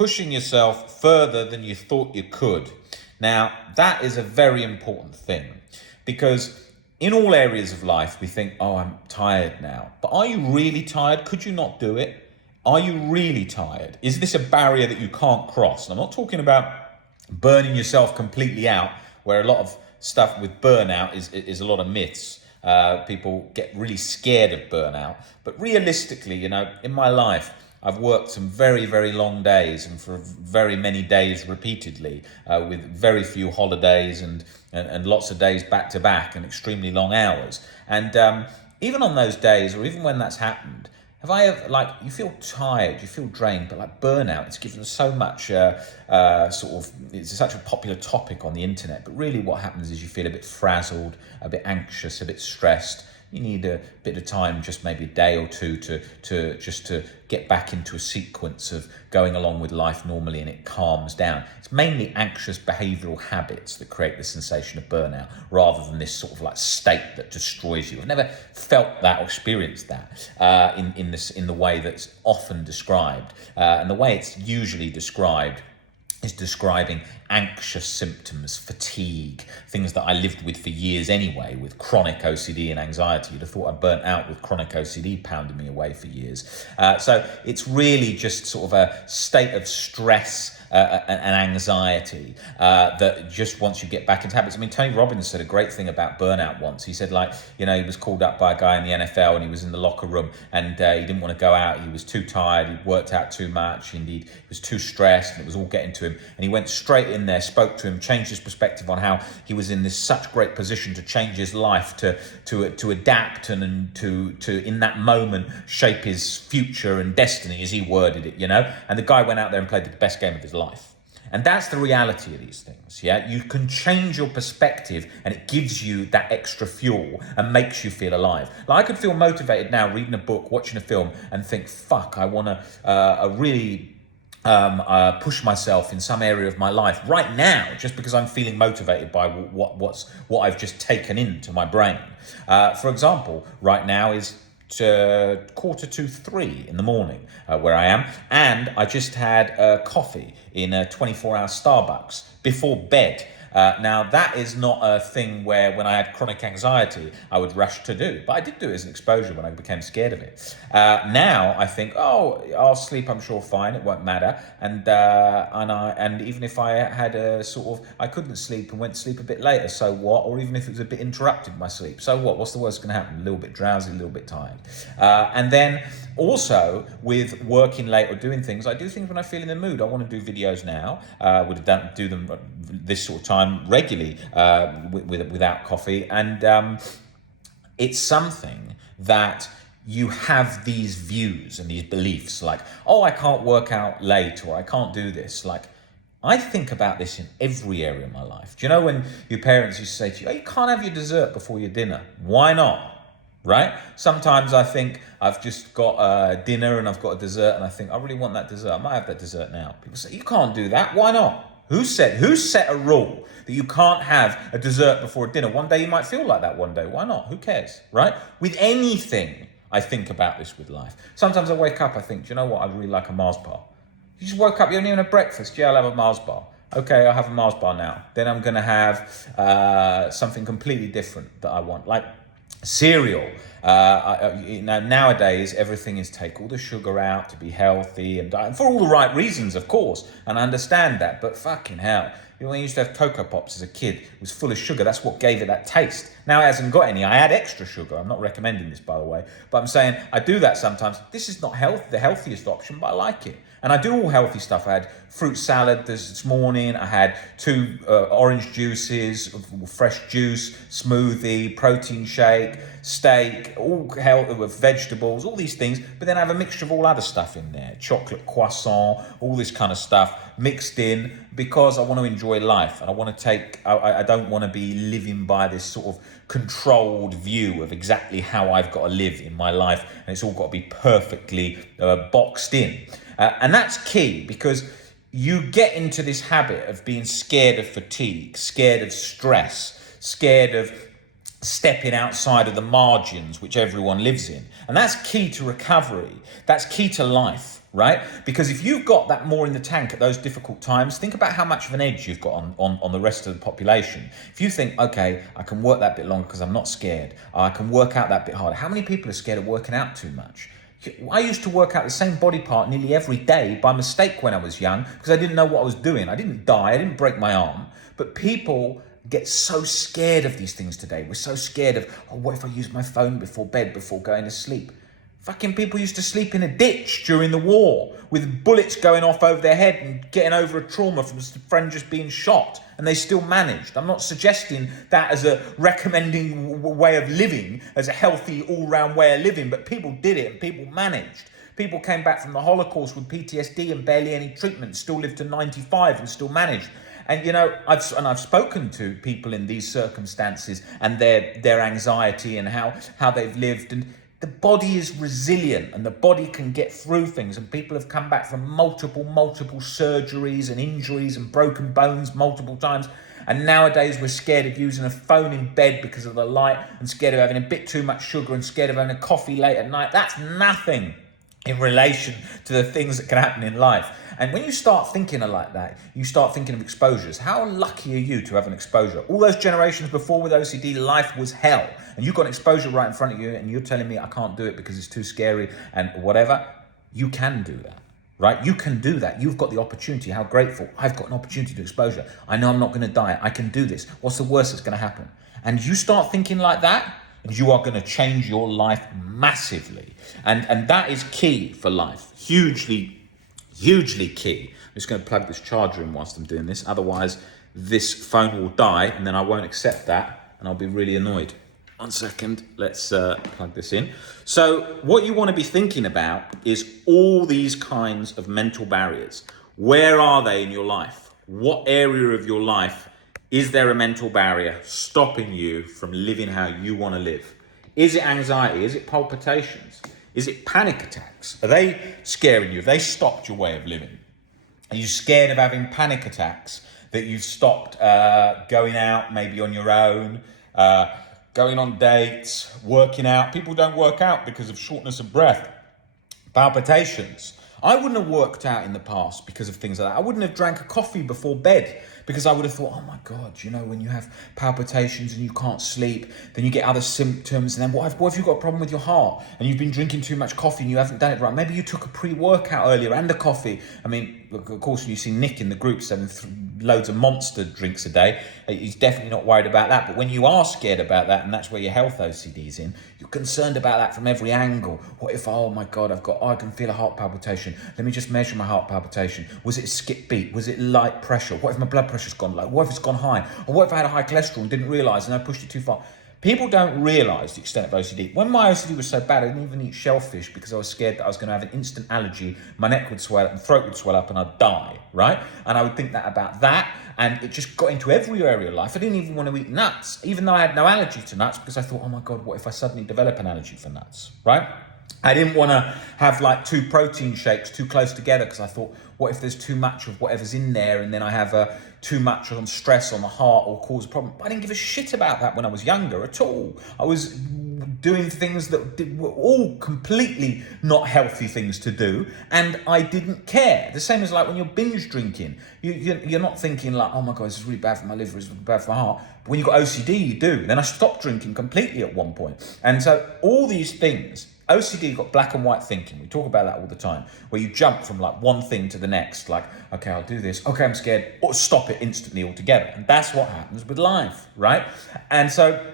pushing yourself further than you thought you could. Now, that is a very important thing, because in all areas of life, we think, oh, I'm tired now. But are you really tired? Could you not do it? Are you really tired? Is this a barrier that you can't cross? And I'm not talking about burning yourself completely out, where a lot of stuff with burnout is a lot of myths. People get really scared of burnout. But realistically, in my life, I've worked some very, very long days, and for very many days repeatedly, with very few holidays and lots of days back to back and extremely long hours. And even on those days, or even when that's happened, have I ever, you feel tired, you feel drained, but burnout, it's given so much it's such a popular topic on the internet. But really what happens is you feel a bit frazzled, a bit anxious, a bit stressed. You need a bit of time, just maybe a day or two, to get back into a sequence of going along with life normally, and it calms down. It's mainly anxious behavioural habits that create the sensation of burnout, rather than this sort of state that destroys you. I've never felt that or experienced that in the way that's often described, and the way it's usually described is describing anxious symptoms, fatigue, things that I lived with for years anyway, with chronic OCD and anxiety. You'd have thought I'd burnt out with chronic OCD pounding me away for years. So it's really just sort of a state of stress and anxiety that just once you get back into habits. I mean, Tony Robbins said a great thing about burnout once. He said, he was called up by a guy in the NFL, and he was in the locker room, and he didn't want to go out. He was too tired. He'd worked out too much. Indeed, he was too stressed, and it was all getting to him. And he went straight in there, spoke to him, changed his perspective on how he was in this such great position to change his life, to adapt and to in that moment shape his future and destiny, as he worded it, And the guy went out there and played the best game of his life. And that's the reality of these things, yeah? You can change your perspective, and it gives you that extra fuel and makes you feel alive. I could feel motivated now reading a book, watching a film, and think, fuck, I want to really push myself in some area of my life right now, just because I'm feeling motivated by what I've just taken into my brain. For example, right now is 2:45 in the morning where I am, and I just had a coffee in a 24-hour Starbucks before bed. Now, that is not a thing where, when I had chronic anxiety, I would rush to do. But I did do it as an exposure when I became scared of it. Now, I think, I'll sleep, I'm sure, fine. It won't matter. And even if I had I couldn't sleep and went to sleep a bit later, so what? Or even if it was a bit interrupted, my sleep, so what? What's the worst going to happen? A little bit drowsy, a little bit tired. And then also with working late or doing things, I do things when I feel in the mood. I want to do videos now. Would have do them this sort of time regularly without coffee, and it's something that you have these views and these beliefs I can't work out late, or I can't do this. I think about this in every area of my life. Do you know when your parents used to say to you, you can't have your dessert before your dinner? Why not? Right? Sometimes I think I've just got dinner and I've got a dessert, and I think I really want that dessert. I might have that dessert now. People say, you can't do that. Why not? Who set a rule that you can't have a dessert before dinner? One day you might feel like that one day. Why not? Who cares, right? With anything, I think about this with life. Sometimes I wake up, I think, do you know what? I'd really like a Mars bar. You just woke up, you haven't even had breakfast. Yeah, I'll have a Mars bar. Okay, I'll have a Mars bar now. Then I'm going to have something completely different that I want, like cereal. Nowadays, everything is take all the sugar out to be healthy and for all the right reasons, of course, and I understand that, but fucking hell, when I used to have Cocoa Pops as a kid, it was full of sugar. That's what gave it that taste. Now it hasn't got any. I add extra sugar. I'm not recommending this, by the way, but I'm saying I do that sometimes. This is not the healthiest option, but I like it. And I do all healthy stuff. I had fruit salad this morning. I had 2 orange juices, fresh juice, smoothie, protein shake, steak, all healthy with vegetables, all these things. But then I have a mixture of all other stuff in there. Chocolate croissant, all this kind of stuff mixed in, because I want to enjoy life. And I want to I don't want to be living by this sort of controlled view of exactly how I've got to live in my life. And it's all got to be perfectly boxed in. And that's key, because you get into this habit of being scared of fatigue, scared of stress, scared of stepping outside of the margins which everyone lives in. And that's key to recovery. That's key to life. right? Because if you've got that more in the tank at those difficult times, think about how much of an edge you've got on the rest of the population. If you think, okay, I can work that bit longer because I'm not scared, I can work out that bit harder. How many people are scared of working out too much? I used to work out the same body part nearly every day by mistake when I was young because I didn't know what I was doing. I didn't die, I didn't break my arm, but people get so scared of these things today. We're so scared of, oh, what if I use my phone before bed, before going to sleep? Fucking people used to sleep in a ditch during the war with bullets going off over their head and getting over a trauma from a friend just being shot, and they still managed. I'm not suggesting that as a recommending way of living, as a healthy all-round way of living, but people did it and people managed. People came back from the Holocaust with PTSD and barely any treatment, still lived to 95 and still managed. And you know, I've spoken to people in these circumstances and their anxiety and how they've lived, and the body is resilient and the body can get through things, and people have come back from multiple surgeries and injuries and broken bones multiple times. And nowadays we're scared of using a phone in bed because of the light, and scared of having a bit too much sugar, and scared of having a coffee late at night. That's nothing in relation to the things that can happen in life. And when you start thinking like that, you start thinking of exposures. How lucky are you to have an exposure? All those generations before with OCD, life was hell. And you've got an exposure right in front of you, and you're telling me I can't do it because it's too scary and whatever. You can do that, right? You can do that. You've got the opportunity. How grateful. I've got an opportunity to exposure. I know I'm not going to die. I can do this. What's the worst that's going to happen? And you start thinking like that, and you are going to change your life massively. And that is key for life. Hugely key. I'm just going to plug this charger in whilst I'm doing this. Otherwise, this phone will die, and then I won't accept that, and I'll be really annoyed. 1 second. Let's plug this in. So what you want to be thinking about is all these kinds of mental barriers. Where are they in your life? What area of your life is there a mental barrier stopping you from living how you want to live? Is it anxiety? Is it palpitations? Is it panic attacks? Are they scaring you? Have they stopped your way of living? Are you scared of having panic attacks that you've stopped going out, maybe on your own, going on dates, working out? People don't work out because of shortness of breath, palpitations. I wouldn't have worked out in the past because of things like that. I wouldn't have drank a coffee before bed because I would have thought, oh my God, you know, when you have palpitations and you can't sleep, then you get other symptoms. And then what if you've got a problem with your heart and you've been drinking too much coffee and you haven't done it right? Maybe you took a pre-workout earlier and a coffee. I mean, look, of course, you see Nick in the groups having loads of Monster drinks a day. He's definitely not worried about that. But when you are scared about that, and that's where your health OCD's in, you're concerned about that from every angle. What if, oh my God, I can feel a heart palpitation. Let me just measure my heart palpitation. Was it a skip beat? Was it light pressure? What if my blood pressure's gone low? What if it's gone high? Or what if I had a high cholesterol and didn't realise and I pushed it too far? People don't realise the extent of OCD. When my OCD was so bad, I didn't even eat shellfish because I was scared that I was going to have an instant allergy. My neck would swell up and throat would swell up and I'd die, right? And I would think that about that. And it just got into every area of life. I didn't even want to eat nuts, even though I had no allergy to nuts, because I thought, oh my God, what if I suddenly develop an allergy for nuts, right? I didn't want to have like 2 protein shakes too close together because I thought, what if there's too much of whatever's in there and then I have too much on stress on the heart or cause a problem. I didn't give a shit about that when I was younger at all. I was doing things that were all completely not healthy things to do, and I didn't care. The same as like when you're binge drinking. You're not thinking like, oh my God, this is really bad for my liver, it's really bad for my heart. But when you've got OCD, you do. Then I stopped drinking completely at one point. And so all these things, OCD got black and white thinking. We talk about that all the time, where you jump from like one thing to the next, like, okay, I'll do this. Okay, I'm scared. Or stop it instantly altogether. And that's what happens with life, right? And so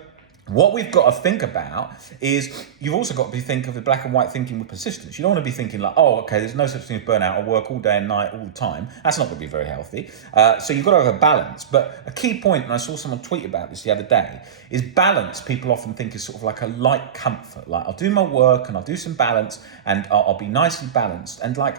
what we've got to think about is you've also got to be thinking of the black and white thinking with persistence. You don't want to be thinking like, oh, okay, there's no such thing as burnout. I'll work all day and night all the time. That's not going to be very healthy. So you've got to have a balance. But a key point, and I saw someone tweet about this the other day, is balance. People often think is sort of like a light comfort. Like I'll do my work and I'll do some balance and I'll be nicely balanced. And like,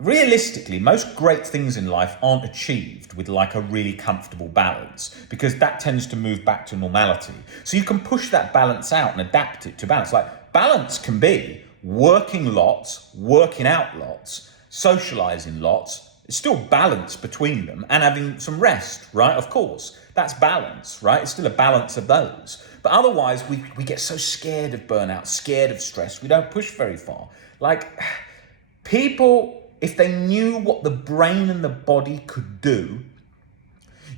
realistically, most great things in life aren't achieved with like a really comfortable balance, because that tends to move back to normality. So you can push that balance out and adapt it to balance. Like balance can be working lots, working out lots, socializing lots. It's still balance between them, and having some rest, right? Of course, that's balance, right? It's still a balance of those. But otherwise, we get so scared of burnout, scared of stress, we don't push very far. Like, People, if they knew what the brain and the body could do,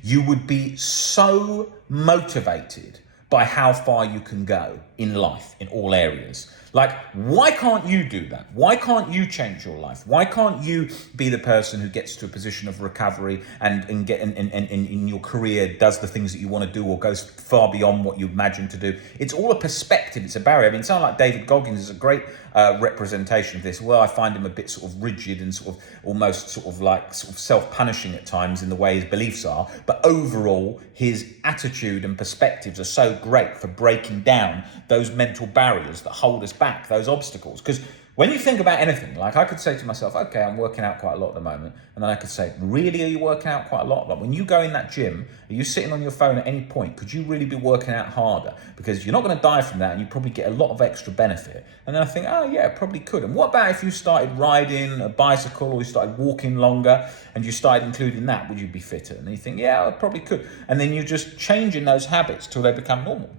you would be so motivated by how far you can go in life, in all areas. Like, why can't you do that? Why can't you change your life? Why can't you be the person who gets to a position of recovery and get in your career, does the things that you want to do or goes far beyond what you imagine to do? It's all a perspective, it's a barrier. I mean, someone like David Goggins is a great representation of this. Well, I find him a bit sort of rigid and sort of almost sort of self-punishing at times in the way his beliefs are. But overall, his attitude and perspectives are so great for breaking down those mental barriers that hold us back, those obstacles. Because when you think about anything, like I could say to myself, okay, I'm working out quite a lot at the moment. And then I could say, really, are you working out quite a lot? Like when you go in that gym, are you sitting on your phone at any point? Could you really be working out harder? Because you're not going to die from that and you probably get a lot of extra benefit. And then I think, oh yeah, probably could. And what about if you started riding a bicycle or you started walking longer and you started including that? Would you be fitter? And then you think, yeah, I probably could. And then you're just changing those habits till they become normal.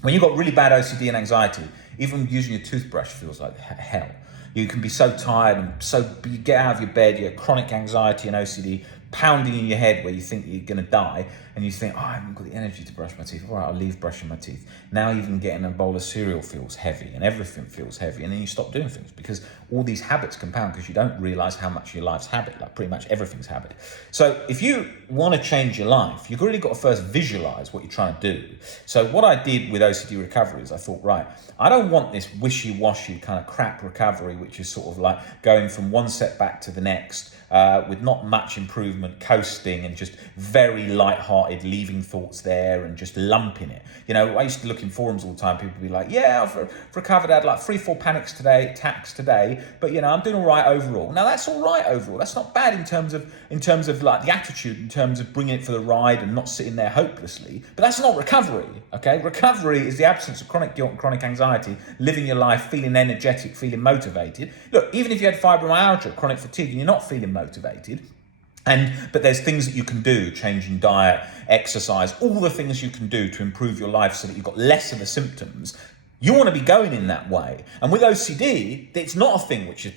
When you've got really bad OCD and anxiety, even using your toothbrush feels like hell. You can be so tired and you get out of your bed, you have chronic anxiety and OCD pounding in your head where you think you're going to die, and you think, oh, I haven't got the energy to brush my teeth. All right, I'll leave brushing my teeth. Now even getting a bowl of cereal feels heavy and everything feels heavy, and then you stop doing things because all these habits compound because you don't realize how much your life's habit, like pretty much everything's habit. So if you want to change your life, you've really got to first visualize what you're trying to do. So what I did with OCD recovery is I thought, right, I don't want this wishy-washy kind of crap recovery, which is sort of like going from one setback to the next, with not much improvement, coasting and just very light-hearted, leaving thoughts there and just lumping it. You know, I used to look in forums all the time, people would be like, yeah, I've recovered, I had like 3-4 panic attacks today, but you know, I'm doing all right overall. Now that's all right overall. That's not bad in terms of like the attitude, in terms of bringing it for the ride and not sitting there hopelessly, but that's not recovery, okay? Recovery is the absence of chronic guilt and chronic anxiety, living your life, feeling energetic, feeling motivated. Look, even if you had fibromyalgia, chronic fatigue, and you're not feeling motivated, but there's things that you can do, changing diet, exercise, all the things you can do to improve your life so that you've got less of the symptoms. You want to be going in that way. And with OCD, it's not a thing which is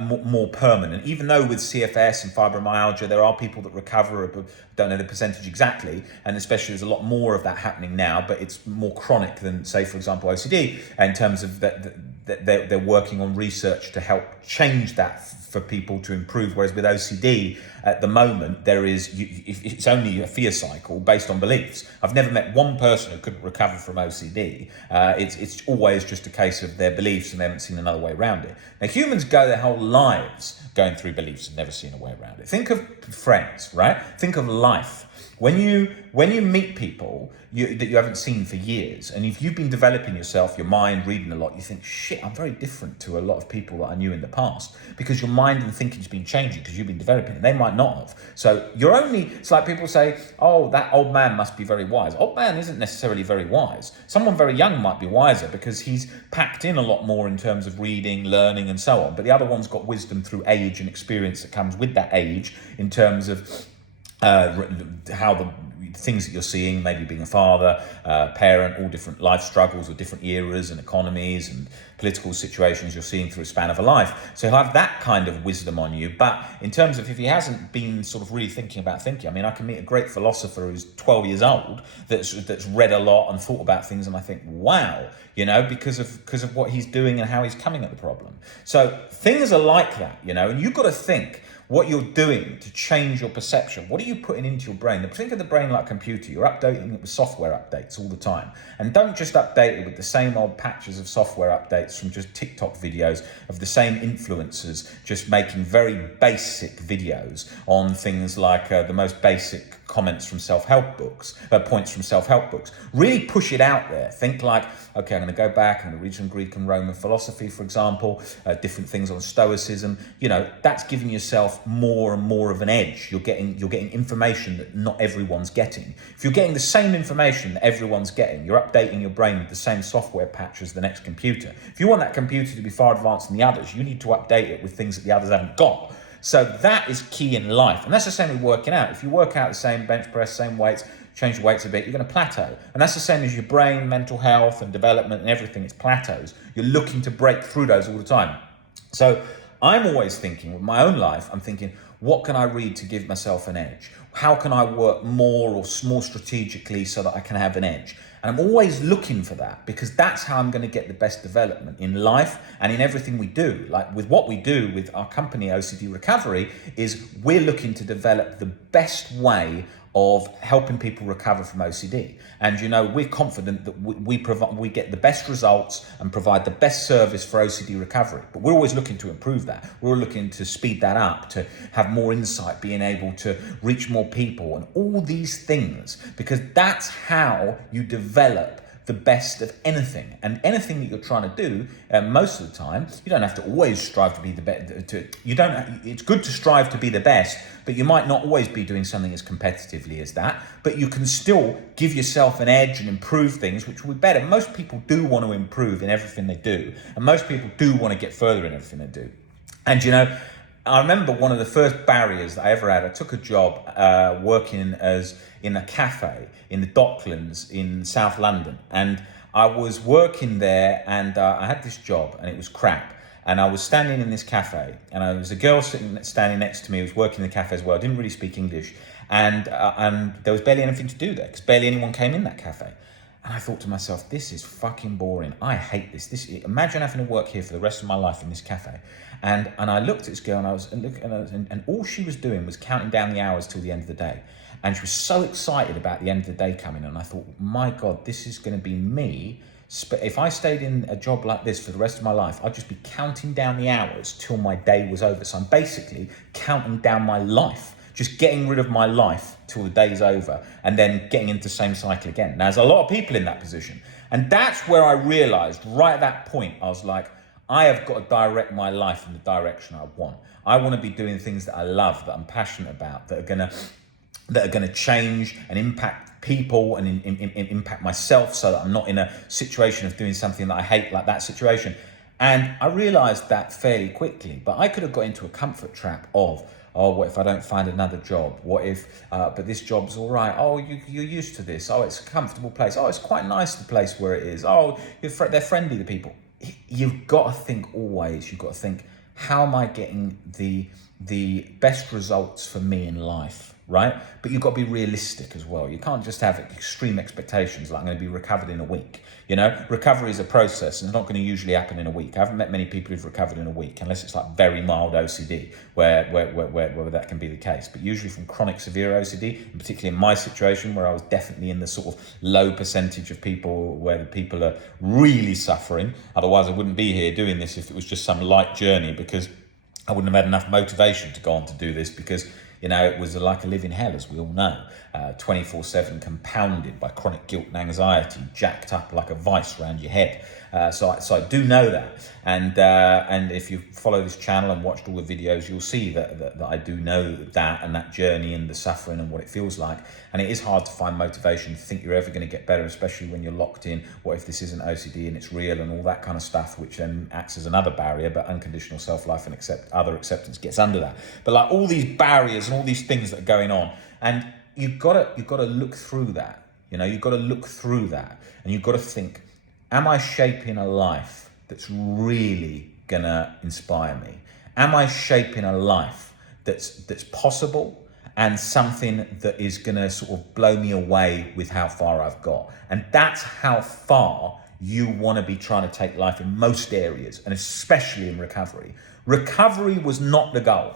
more permanent. Even though with CFS and fibromyalgia, there are people that recover, don't know the percentage exactly, and especially there's a lot more of that happening now, but it's more chronic than, say, for example, OCD, in terms of that they're working on research to help change that for people to improve. Whereas with OCD, at the moment, it's only a fear cycle based on beliefs. I've never met one person who couldn't recover from OCD. It's always just a case of their beliefs and they haven't seen another way around it. Now, humans go their whole lives going through beliefs and never seen a way around it. Think of friends, right? Think of life. When you meet people that you haven't seen for years, and if you've been developing yourself, your mind, reading a lot, you think, shit, I'm very different to a lot of people that I knew in the past, because your mind and thinking's been changing because you've been developing, and they might not have. So it's like people say, oh, that old man must be very wise. Old man isn't necessarily very wise. Someone very young might be wiser because he's packed in a lot more in terms of reading, learning, and so on. But the other one's got wisdom through age and experience that comes with that age in terms of how the things that you're seeing, maybe being a father, parent, all different life struggles or different eras and economies and political situations you're seeing through a span of a life. So he'll have that kind of wisdom on you. But in terms of if he hasn't been sort of really thinking, I mean, I can meet a great philosopher who's 12 years old that's read a lot and thought about things, and I think, wow, you know, because of what he's doing and how he's coming at the problem. So things are like that, you know, and you've got to think what you're doing to change your perception. What are you putting into your brain? Think of the brain like a computer. You're updating it with software updates all the time. And don't just update it with the same old patches of software updates from just TikTok videos of the same influencers just making very basic videos on things like the most basic comments from self-help books, points from self-help books. Really push it out there. Think like, okay, I'm going to go back, I'm going to read some Greek and Roman philosophy, for example, different things on Stoicism. You know, that's giving yourself more and more of an edge. You're getting information that not everyone's getting. If you're getting the same information that everyone's getting, you're updating your brain with the same software patch as the next computer. If you want that computer to be far advanced than the others, you need to update it with things that the others haven't got. So that is key in life. And that's the same with working out. If you work out the same bench press, same weights, change your weights a bit, you're going to plateau. And that's the same as your brain, mental health and development and everything. It's plateaus. You're looking to break through those all the time. So I'm always thinking with my own life, I'm thinking, what can I read to give myself an edge? How can I work more or more strategically so that I can have an edge? And I'm always looking for that, because that's how I'm going to get the best development in life and in everything we do. Like with what we do with our company, OCD Recovery, is we're looking to develop the best way of helping people recover from OCD. And we're confident that we get the best results and provide the best service for OCD recovery. But we're always looking to improve that. We're looking to speed that up, to have more insight, being able to reach more people and all these things, because that's how you develop the best of anything. And anything that you're trying to do, most of the time, you don't have to always strive to be the best. It's good to strive to be the best, but you might not always be doing something as competitively as that. But you can still give yourself an edge and improve things, which will be better. Most people do want to improve in everything they do, and most people do want to get further in everything they do. And I remember one of the first barriers that I ever had. I took a job working in a cafe in the Docklands in South London, and I was working there, and I had this job, and it was crap. And I was standing in this cafe, and there was a girl standing next to me who was working in the cafe as well. Didn't really speak English, and there was barely anything to do there because barely anyone came in that cafe. And I thought to myself, this is fucking boring. I hate this. Imagine having to work here for the rest of my life in this cafe. And I looked at this girl, and all she was doing was counting down the hours till the end of the day. And she was so excited about the end of the day coming. And I thought, my God, this is going to be me. If I stayed in a job like this for the rest of my life, I'd just be counting down the hours till my day was over. So I'm basically counting down my life, just getting rid of my life till the day's over, and then getting into the same cycle again. Now, there's a lot of people in that position. And that's where I realized right at that point, I was like, I have got to direct my life in the direction I want. I want to be doing things that I love, that I'm passionate about, that are gonna change and impact people and impact myself, so that I'm not in a situation of doing something that I hate, like that situation. And I realized that fairly quickly, but I could have got into a comfort trap of, oh, what if I don't find another job? What if, but this job's all right. Oh, you're used to this. Oh, it's a comfortable place. Oh, it's quite nice, the place where it is. Oh, they're friendly, the people. You've got to think always, you've got to think, how am I getting the best results for me in life, right? But you've got to be realistic as well. You can't just have extreme expectations like I'm going to be recovered in a week. Recovery is a process, and it's not going to usually happen in a week. I haven't met many people who've recovered in a week, unless it's like very mild OCD, where that can be the case. But usually from chronic severe OCD, and particularly in my situation, where I was definitely in the sort of low percentage of people where the people are really suffering. Otherwise, I wouldn't be here doing this if it was just some light journey, because I wouldn't have had enough motivation to go on to do this, because it was like a living hell, as we all know, 24/7, compounded by chronic guilt and anxiety, jacked up like a vice around your head. So I do know that, and if you follow this channel and watched all the videos, you'll see that I do know that, and that journey and the suffering and what it feels like. And it is hard to find motivation to think you're ever going to get better, especially when you're locked in. What if this isn't OCD and it's real, and all that kind of stuff, which then acts as another barrier. But unconditional self-life and other acceptance gets under that. But like all these barriers and all these things that are going on, and you've got to look through that. You've got to look through that, and you've got to think, am I shaping a life that's really gonna inspire me? Am I shaping a life that's possible, and something that is gonna sort of blow me away with how far I've got? And that's how far you wanna be trying to take life in most areas, and especially in recovery. Recovery was not the goal.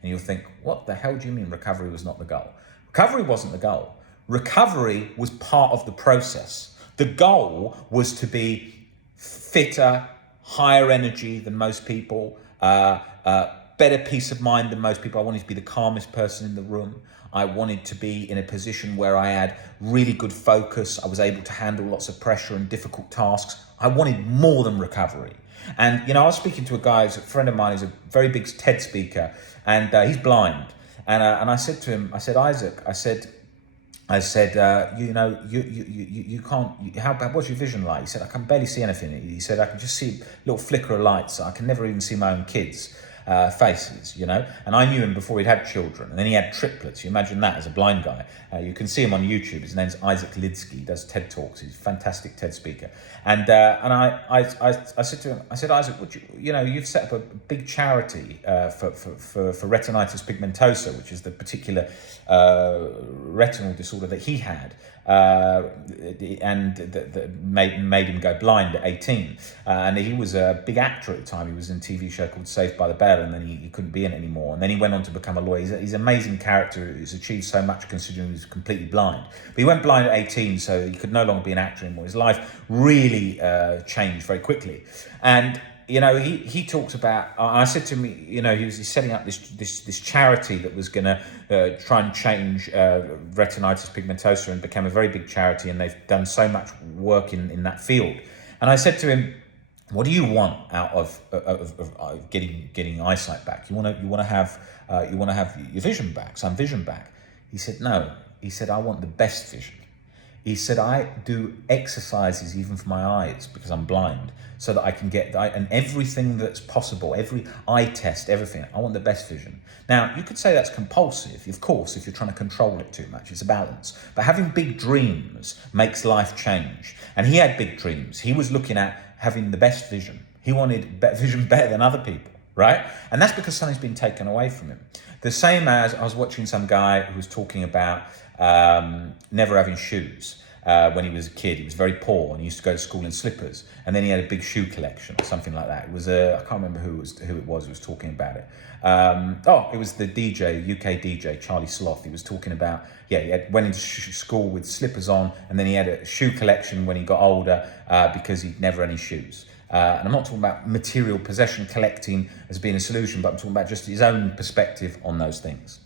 And you'll think, what the hell do you mean recovery was not the goal? Recovery wasn't the goal. Recovery was part of the process. The goal was to be fitter, higher energy than most people, better peace of mind than most people. I wanted to be the calmest person in the room. I wanted to be in a position where I had really good focus. I was able to handle lots of pressure and difficult tasks. I wanted more than recovery. And, I was speaking to a friend of mine who's a very big TED speaker, and he's blind. And I said to him, I said, Isaac, you can't, what's your vision like? He said, I can barely see anything. He said, I can just see a little flicker of lights. I can never even see my own kids. faces, you know. And I knew him before he'd had children, and then he had triplets. You imagine that as a blind guy. You can see him on YouTube. His name's Isaac Lidsky. He does TED Talks. He's a fantastic TED speaker. And I said to him, I said, Isaac, would you know, you've set up a big charity for retinitis pigmentosa, which is the particular retinal disorder that he had. And that made him go blind at 18. And he was a big actor at the time. He was in a TV show called Saved by the Bell, and then he couldn't be in it anymore. And then he went on to become a lawyer. He's an amazing character. He's achieved so much considering he's completely blind. But he went blind at 18, so he could no longer be an actor anymore. His life really changed very quickly. And you know, he talks about. I said to him, you know, he's setting up this charity that was going to try and change retinitis pigmentosa, and became a very big charity. And they've done so much work in that field. And I said to him, what do you want out of getting eyesight back? You want to have your vision back, some vision back. He said no. He said, I want the best vision. He said, I do exercises even for my eyes because I'm blind, so that I can get and everything that's possible, every eye test, everything. I want the best vision. Now, you could say that's compulsive, of course, if you're trying to control it too much. It's a balance. But having big dreams makes life change. And he had big dreams. He was looking at having the best vision. He wanted vision better than other people, right? And that's because something's been taken away from him. The same as I was watching some guy who was talking about never having shoes. When he was a kid, he was very poor and he used to go to school in slippers. And then he had a big shoe collection or something like that. It was I can't remember who it was who was talking about it. It was the DJ, UK DJ, Charlie Sloth. He was talking about, he went into school with slippers on, and then he had a shoe collection when he got older because he'd never had any shoes. And I'm not talking about material possession collecting as being a solution, but I'm talking about just his own perspective on those things.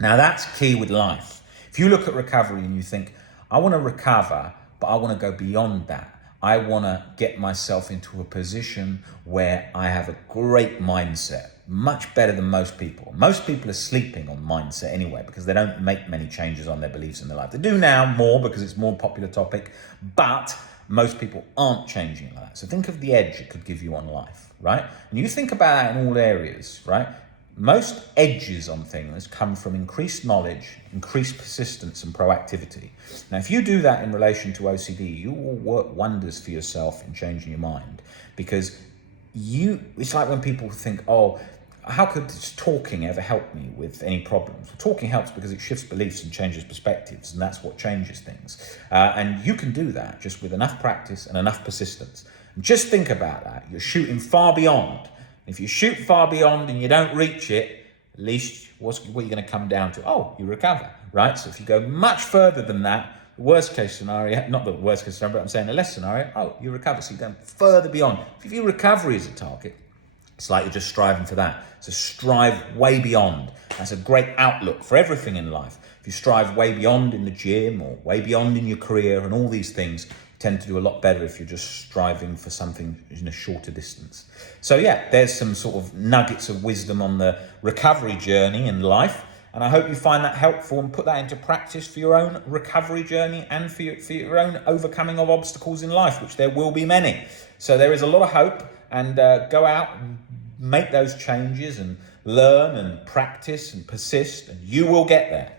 Now that's key with life. If you look at recovery and you think, I want to recover, but I want to go beyond that. I want to get myself into a position where I have a great mindset, much better than most people. Most people are sleeping on mindset anyway, because they don't make many changes on their beliefs in their life. They do now more because it's a more popular topic, but most people aren't changing like that. So think of the edge it could give you on life, right? And you think about that in all areas, right? Most edges on things come from increased knowledge, increased persistence and proactivity. Now, if you do that in relation to OCD, you will work wonders for yourself in changing your mind, because it's like when people think, oh, how could talking ever help me with any problems? Well, talking helps because it shifts beliefs and changes perspectives, and that's what changes things. And you can do that just with enough practice and enough persistence. And just think about that. You're shooting far beyond. If you shoot far beyond and you don't reach it, at least what are you going to come down to? Oh, you recover, right? So if you go much further than that, the worst case scenario, not the worst case scenario, but I'm saying the less scenario, oh, you recover. So you go further beyond. If your recovery is a target, it's like you're just striving for that. So strive way beyond. That's a great outlook for everything in life. If you strive way beyond in the gym or way beyond in your career and all these things, you tend to do a lot better if you're just striving for something in a shorter distance. So yeah, there's some sort of nuggets of wisdom on the recovery journey in life. And I hope you find that helpful and put that into practice for your own recovery journey and for your own overcoming of obstacles in life, which there will be many. So there is a lot of hope, and go out and make those changes and learn and practice and persist, and you will get there.